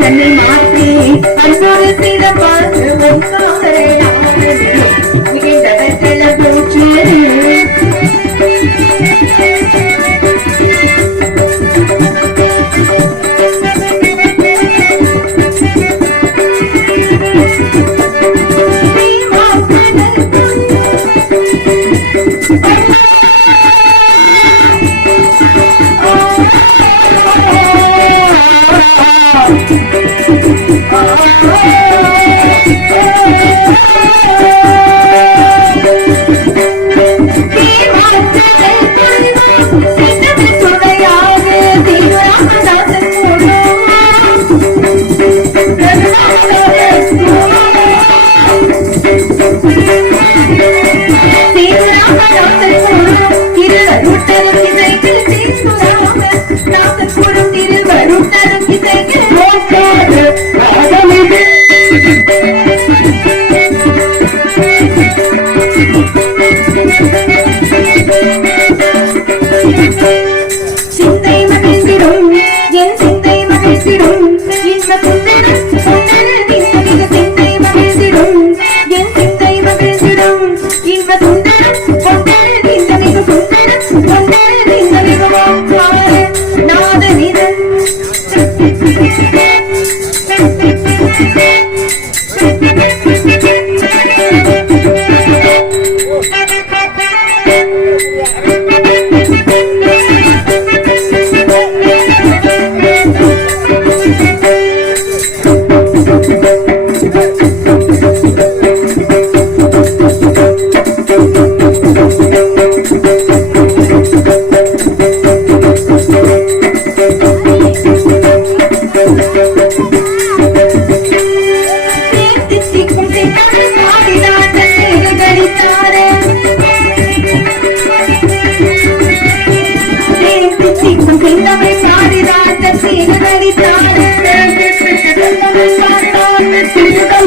தன்னை மாற்றி அன்போடு செய்த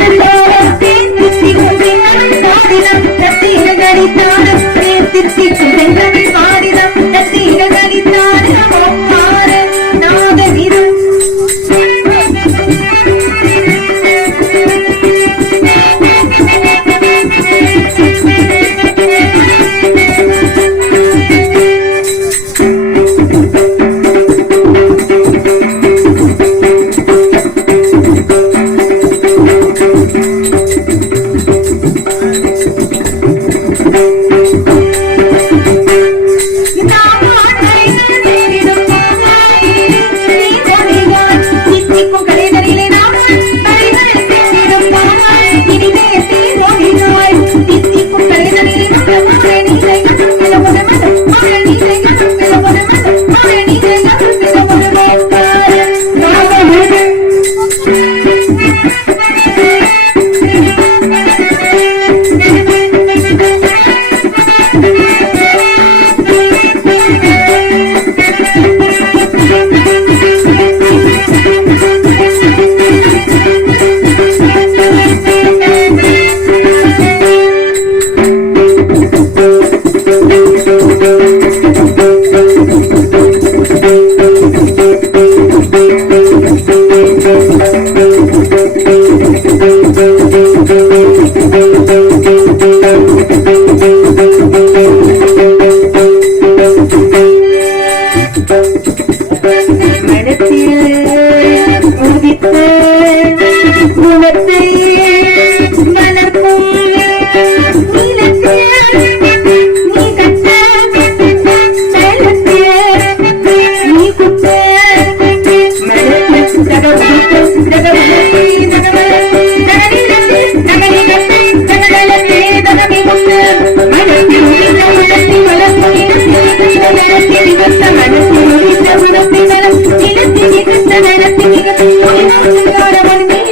கழித்தாரே தித்திக்கும் சின்னமை பாடினார் தன்னை கழித்தாரே தித்திக்கும் சின்னமை பாடினார் தன்னை மணிநாச்சியாரவன் மேனி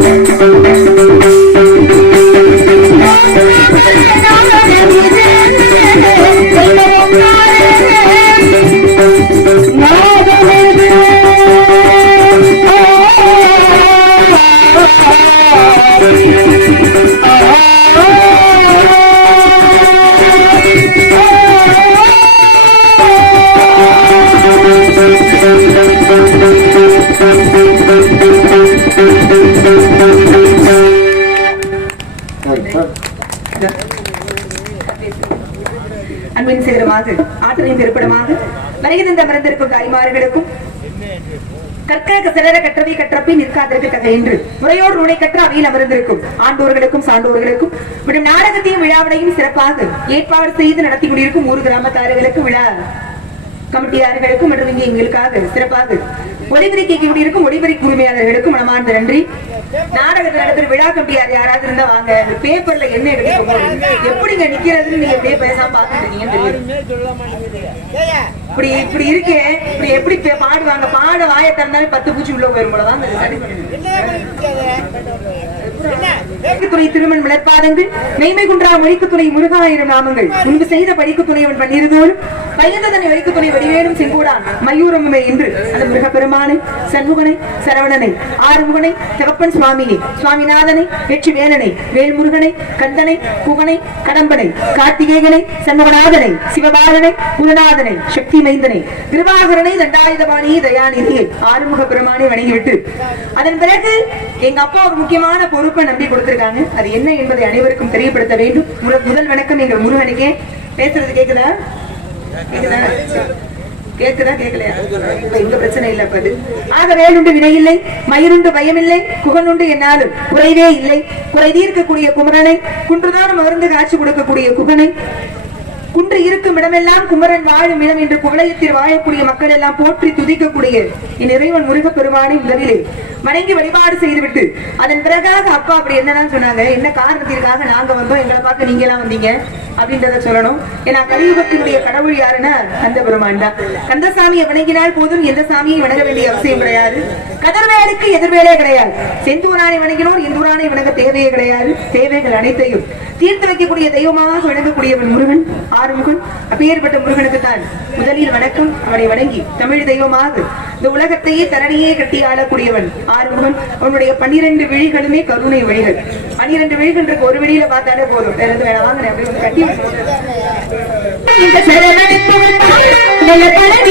Música ஆற்றலின் பிறப்பிடமாக வருகின்ற அமர்ந்திருக்கும் தாய்மார்களுக்கும் கற்க சிலர கற்றவை கற்றப்பை நிற்காதற்கு தக என்று முறையோடு நூலை கற்ற அவையில் அமர்ந்திருக்கும் ஆண்டோர்களுக்கும் சான்றோர்களுக்கும் மற்றும் நாடகத்தையும் விழாவினையும் சிறப்பாக ஏற்பாடு செய்து நடத்தி கொண்டிருக்கும் ஊர் கிராமத்தார்களுக்கு விழா கமிட்டியாளர்களுக்கும் மற்றும் இங்கே எங்களுக்காக சிறப்பாக ஒளிபரி கேட்க கொண்டிருக்கும் ஒளிபரி உரிமையாளர்களுக்கும் மனமார்ந்த நன்றி. நாடகத்தில் நடத்துற விழா கமிட்டியார் யாராவது இருந்தா வாங்க. பேப்பர்ல என்ன எடுக்க எப்படிங்க நிக்கிறதுன்னு நீங்க எப்படியே பேசாம பாத்துட்டு இருக்கீங்கன்னு இப்படி இப்படி இருக்கு இப்படி எப்படி பாடுவாங்க? பாட வாய திறந்தாலும் பத்து பூச்சி உள்ள போயிரும் போலதான் துறை திருமண் மலர்பாதங்கள் மெய்மை குன்றா மொழிக்கு துணை முருகாயிரம் நாமங்கள். முன்பு செய்த படிக்கு துணைவன் பன்னிருந்தோடும் பயந்ததனை வழிக்கு துணை வடிவேலும் செங்கோடான். மயூரமுமே இன்று. அந்த முருகப்பெருமானை சண்முகனை சரவணனை ஆறுமுகனை தகப்பன் சுவாமியை சுவாமிநாதனை வெற்றி வேலனை வேல்முருகனை கந்தனை புகனை கடம்பனை கார்த்திகேயனை சண்முகநாதனை சிவபாலனை குருநாதனை சக்தி மைந்தனை கிருபாகரனை தண்டாயுதபாணியை தயாநிதியை ஆறுமுக பெருமானை வணங்கிவிட்டு. அதன் பிறகு எங்க அப்பா ஒரு முக்கியமான பொறுப்பை நம்பி கொடுத்திருக்காங்க. அது என்ன என்பதை அனைவருக்கும் தெரியப்படுத்த வேண்டும். முதல் வணக்கம் எங்கள் முருகனுக்கே. பேசுறது கேக்குதா? கேக்குதா? கேட்கலையா பிரச்சனை இல்ல ஆக வேலுண்டு வினையில்லை மயிருண்டு பயமில்லை குகனுண்டு என்னாலும் குறைவே இல்லை. குறை தீர்க்கக்கூடிய குமரனை குன்றுதான் மருந்து காட்சி கொடுக்கக்கூடிய குகனை குன்று இருக்கும் இடமெல்லாம் குமரன் வாழும் இடம் என்று குவளையத்தில் வாழக்கூடிய மக்கள் எல்லாம் போற்றி துதிக்கக்கூடிய என் இறைவன் முருகப் பெருமானை முதலிலே வணங்கி வழிபாடு செய்துவிட்டு அதன் பிறகாக அப்பா அப்படி என்னதான் சொன்னாங்க என்ன காரணத்திற்காக நாங்க வந்தோம் எங்களை பார்க்க நீங்க எல்லாம் வந்தீங்க? அப்படின்றத சொல்லணும். ஏன்னா கலியுகத்தினுடைய கடவுள் யாருன்னா கந்த பெருமான் தான். கந்தசாமியை வணங்கினால் போதும் எந்த சாமியை வணங்க வேண்டிய அவசியம் கிடையாது. கதிர்வேலுக்கு எதிர்வேலே கிடையாது. செந்தூரானை வணங்கினோர் இந்தூரானை வணங்க தேவையே கிடையாது. தேவைகள் அனைத்தையும் தீர்த்து வைக்கக்கூடிய தெய்வமாக வணங்கக்கூடியவன் முருகன் ஆறுமுகன் அப்பேற்பட்ட முருகனுக்கு தான் முதலில் வணக்கம். அவனை வணங்கி தமிழ் தெய்வமாக இந்த உலகத்தையே தரணியே கட்டி ஆளக்கூடியவன் ஆறுமுகன். அவனுடைய பன்னிரண்டு விழிகளுமே கருணை விழிகள். பனிரெண்டு விழிகள் ஒரு வெளியில பார்த்தாலே போதும். வேற எதுவும் வாங்க அப்படி வந்து கட்டி இந்த சரணனுக்கு வந்தால்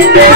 குறிஞ்சி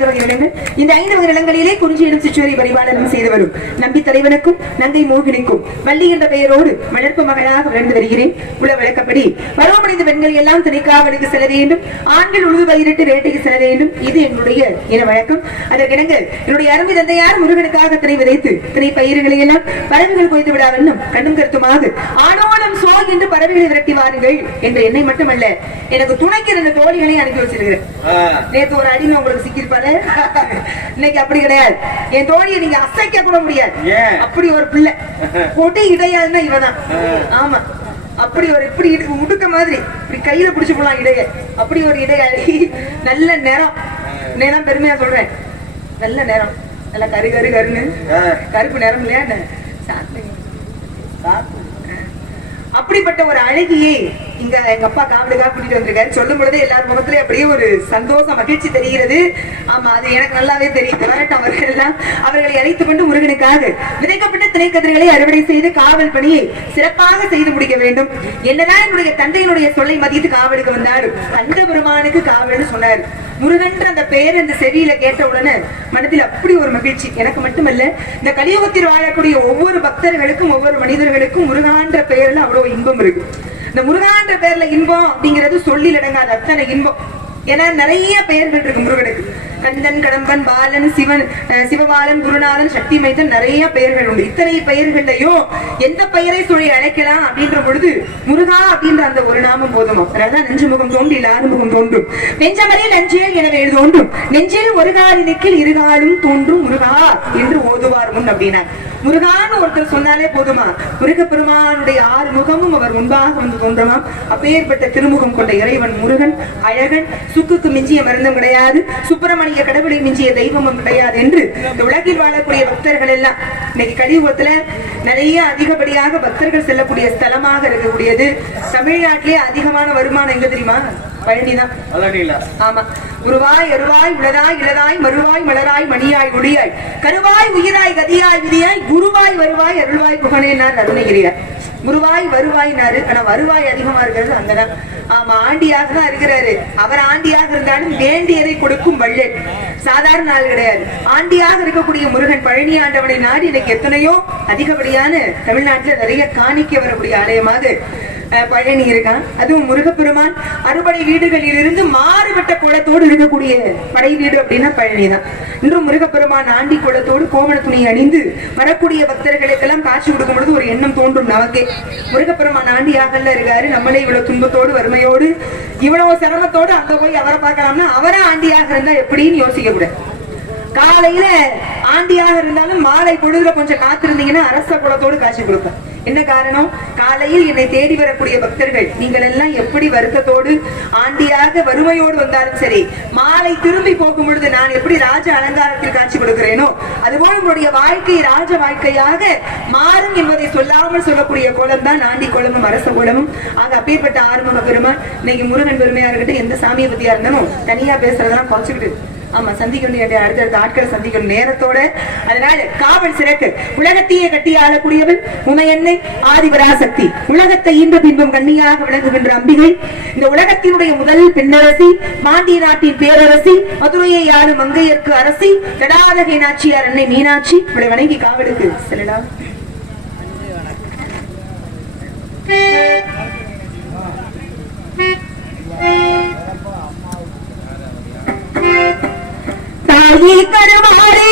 ஐந்து வகை நிலங்கள் இந்த ஐந்து வகை நிலங்களிலே குறிஞ்சி இடம் சிச்சுவரி பரிபாலனம் செய்து வரும் நம்பி தலைவனுக்கும் நங்கை மோகினிக்கும் வள்ளி என்ற பெயரோடு வளர்ப்பு மகளாக விளந்து வருகிறேன். உள்ள விளக்கப்படி பருவமடைந்த பெண்கள் எல்லாம் திணைக்காவலுக்கு செல்ல வேண்டும். ஆண்கள் உழுது பயிரிட்டு வேட்டைக்கு செல்ல வேண்டும். இது எங்களுடைய இன வழக்கம். அதற்கிணங்க என்னுடைய அருமை தந்தையார் முருகனுக்காக திணை விதைத்து திணை பயிர்களை எல்லாம் பறவைகள் கொய்து விடா வண்ணம் கண்ணும் கருத்துமாக ஆணோலம் சோ என்று பறவைகளை விரட்டி வாருங்கள் என்ற எண்ணெய் மட்டுமல்ல எனக்கு துணைக்கு ரெண்டு தோழிகளை அனுப்பி வச்சிருக்கிறேன். நேத்து ஒரு அடிமை உங்களுக்கு இன்னைக்கு அப்படி கிடையாது. என் தோழியை நீங்க அசைக்க கூட முடியாது? அப்படி ஒரு பிள்ளை. கொடி இடையாள்னா இவதான். ஆமா. அப்படி ஒரு இப்படி உடுக்க மாதிரி. இப்படி கையில பிடிச்சு போலாம் இடைய. அப்படி ஒரு இடையாளி. நல்ல நேரம் நேரம் பெருமையா சொல்றேன். நல்ல நேரம் நல்ல கரு கரு கருன்னு. கருப்பு நேரம் இல்லையா என்ன? சாப்பிடுங்க. அப்படிப்பட்ட ஒரு அழகியை இங்க எங்க அப்பா காவலுக்காக கூட்டிட்டு வந்திருக்காரு. சொல்லும் பொழுதே எல்லார் முகத்துலயும் அப்படியே ஒரு சந்தோஷம் மகிழ்ச்சி தெரிகிறது. ஆமா அது எனக்கு நல்லாவே தெரியுது வரட்டும் அவர்கள் எல்லாம் அவர்களை அழைத்துக் கொண்டு முருகனுக்காக விதைக்கப்பட்ட திணைக்கதிர்களை அறுவடை செய்து காவல் பணியை சிறப்பாக செய்து முடிக்க வேண்டும். என்னதான் என்னுடைய தந்தையினுடைய சொல்லை மதித்து காவலுக்கு வந்தார் தந்த பெருமானுக்கு காவல்னு சொன்னாரு. முருகன்ற அந்த பெயர் அந்த செவியில கேட்ட உடனே மனதில் அப்படி ஒரு மகிழ்ச்சி. எனக்கு மட்டுமல்ல இந்த கலியுகத்தில் வாழக்கூடிய ஒவ்வொரு பக்தர்களுக்கும் ஒவ்வொரு மனிதர்களுக்கும் முருகான்ற பெயர்ல அவ்வளவு இன்பம் இருக்கு. இந்த முருகான்ற பேர்ல இன்பம் அப்படிங்கிறது சொல்லில் அடங்காத அத்தனை இன்பம். ஏன்னா நிறைய பெயர்கள் இருக்கு முருகனுக்கு. கந்தன் கடம்பன் பாலன் சிவன் சிவபாலன் குருநாதன் சக்தி மைத்தன் நிறைய பெயர்கள் உண்டு. இத்தனை பெயர்கள்லயும் எந்த பெயரை சொல்லி அழைக்கலாம் அப்படின்ற பொழுது முருகா அப்படின்ற அந்த ஒரு நாமம் போதுமா? அதனால நெஞ்சு முகம் தோன்றி இல்லாத முகம் தோன்றும். நெஞ்சமரே நஞ்சியல் எனவே தோன்றும். நெஞ்சில் ஒரு காலி இருகாலும் தோன்றும் முருகா என்று ஓதுவார் முன் அப்படின்னா முருகான்னு ஒருத்தர் சொன்னாலே போதுமா? முருக பெருமானுடைய ஆறு முகமும் அவர் முன்பாக வந்து தோன்றமாம் அப்பேற்பட்ட திருமுகம் கொண்ட இறைவன் முருகன் அழகன் சுக்குக்கு மிஞ்சிய மருந்தும் கிடையாது சுப்பிரமணிய கடவுளை மிஞ்சிய தெய்வமும் கிடையாது என்று இந்த உலகில் வாழக்கூடிய பக்தர்கள் எல்லாம் இன்னைக்கு கலியுகத்துல நிறைய அதிகப்படியாக பக்தர்கள் செல்லக்கூடிய ஸ்தலமாக இருக்கக்கூடியது தமிழ்நாட்டிலே அதிகமான வருமானம் எங்க தெரியுமா? பழனிதான். ஆமா. உருவாய் அருவாய் உளதாய் இளதாய் மறுவாய் மலராய் மணியாய் ஒளியாய் கருவாய் உயிராய் கதியாய் விதியாய் குருவாய் வருவாய் அருள்வாய் புகழேனார் அருணகிரியார். குருவாய் வருவாய்னாரு. ஆனா வருவாய் அதிகமா இருக்கிறது அங்கதான். ஆமா ஆண்டியாக தான் இருக்கிறாரு. அவர் ஆண்டியாக இருந்தாலும் வேண்டியதை கொடுக்கும் வள்ளல். சாதாரண ஆள் கிடையாது. ஆண்டியாக இருக்கக்கூடிய முருகன் பழனி ஆண்டவனை நாடி இன்னைக்கு எத்தனையோ அதிகப்படியான தமிழ்நாட்டுல நிறைய காணிக்க வரக்கூடிய ஆலயமாக பழனி இருக்கான் அதுவும் முருகப்பெருமான் அறுபடை வீடுகளில் இருந்து மாறுபட்ட கோலத்தோடு இருக்கக்கூடிய படை வீடு அப்படின்னா பழனி தான். இன்றும் முருகப்பெருமான் ஆண்டி கோலத்தோடு கோமண துணி அணிந்து வரக்கூடிய பக்தர்களுக்கெல்லாம் காட்சி கொடுக்கும் பொழுது ஒரு எண்ணம் தோன்றும் நமக்கே. முருகப்பெருமான் ஆண்டியாகல இருக்காரு. நம்மளே இவ்வளவு துன்பத்தோடு வறுமையோடு இவ்வளவு சிரமத்தோடு அங்க போய் அவரை பார்க்கலாம்னா அவரே ஆண்டியாக இருந்தா எப்படின்னு யோசிக்க கூடாது காலையில ஆண்டியாக இருந்தாலும் மாலை பொழுதுல கொஞ்சம் காத்திருந்தீங்கன்னா அரச குலத்தோடு காட்சி கொடுப்பேன். என்ன காரணம்? காலையில் என்னை தேடி வரக்கூடிய பக்தர்கள் நீங்கள் எல்லாம் எப்படி வருத்தத்தோடு ஆண்டியாக வறுமையோடு வந்தாலும் சரி மாலை திரும்பி போகும் பொழுது நான் எப்படி ராஜ அலங்காரத்தில் காட்சி கொடுக்கிறேனோ அதுபோல் உங்களுடைய வாழ்க்கை ராஜ வாழ்க்கையாக மாறும் என்பதை சொல்லாமல் சொல்லக்கூடிய கோலம் தான் ஆண்டி கோலமும் அரச கோலமும். ஆக அப்பேற்பட்ட ஆறுமுக பெருமான் இன்னைக்கு முருகன் பெருமையா இருக்கட்டும் எந்த சாமியை பத்தியா இருந்தாலும் தனியா பேசுறதெல்லாம் குறைச்சுக்கிட்டு ஆமா சந்திக்கணும் என்ற அடுத்தடுத்த ஆட்களை சந்திக்கணும் நேரத்தோட. அதனால காவல் சிறக்கு உலகத்தையே கட்டி ஆளக்கூடியவள் உமையன்னை ஆதிபராசக்தி. உலகத்தை இன்று பின்பும் கண்ணியாக விளங்குகின்ற அம்பிகை. இந்த உலகத்தினுடைய முதல் பெண்ணரசி பாண்டிய நாட்டின் பேரரசி மதுரையை ஆளும் மங்கையர்க்கு அரசி ஜடாதகை நாச்சியார் அன்னை மீனாட்சி. இவளை வணங்கி காவலுக்கு தாழி கருவாடு